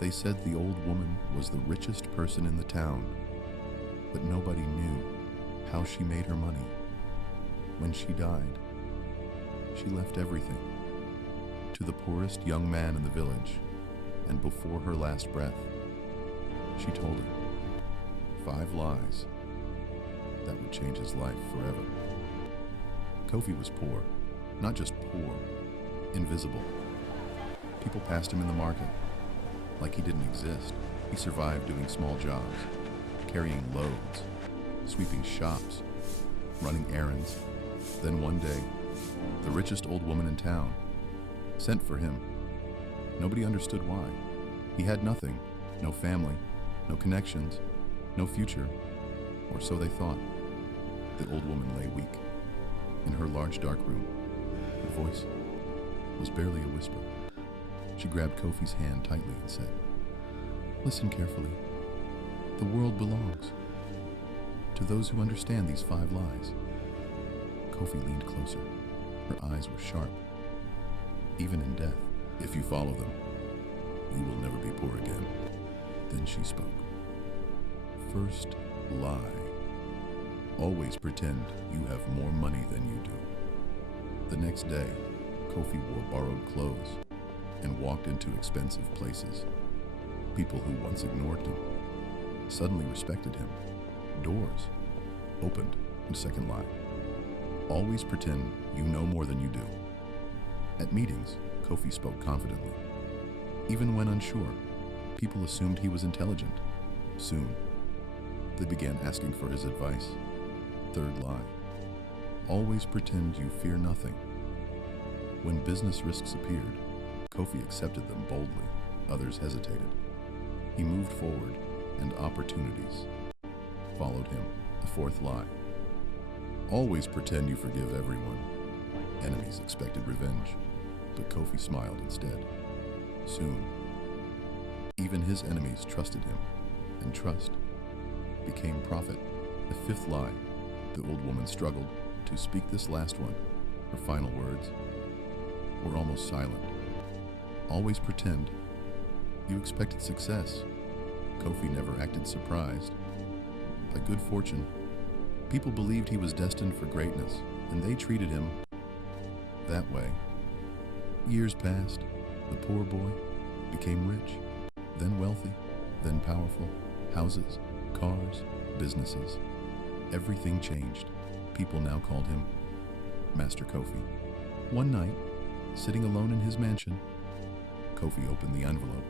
They said the old woman was the richest person in the town, but nobody knew how she made her money. When she died, she left everything to the poorest young man in the village, and before her last breath, she told him 5 lies that would change his life forever. Kofi was poor, not just poor, invisible. People passed him in the market like he didn't exist. He survived doing small jobs, carrying loads, sweeping shops, running errands. Then one day, the richest old woman in town sent for him. Nobody understood why. He had nothing, no family, no connections, no future, or so they thought. The old woman lay weak in her large dark room. Her voice was barely a whisper. She grabbed Kofi's hand tightly and said, "Listen carefully. The world belongs to those who understand these 5 lies." Kofi leaned closer. Her eyes were sharp. "Even in death, if you follow them, you will never be poor again." Then she spoke. First lie. Always pretend you have more money than you do. The next day, Kofi wore borrowed clothes and walked into expensive places. People who once ignored him suddenly respected him. Doors opened. And second lie. Always pretend you know more than you do. At meetings, Kofi spoke confidently. Even when unsure, people assumed he was intelligent. Soon, they began asking for his advice. Third lie. Always pretend you fear nothing. When business risks appeared, Kofi accepted them boldly. Others hesitated. He moved forward, and opportunities followed him. The fourth lie. Always pretend you forgive everyone. Enemies expected revenge, but Kofi smiled instead. Soon, even his enemies trusted him, and trust became profit. The fifth lie. The old woman struggled to speak this last one. Her final words were almost silent. Always pretend you expected success. Kofi never acted surprised. By good fortune, people believed he was destined for greatness, and they treated him that way. Years passed. The poor boy became rich, then wealthy, then powerful. Houses, cars, businesses. Everything changed. People now called him Master Kofi. One night, sitting alone in his mansion, Kofi opened the envelope.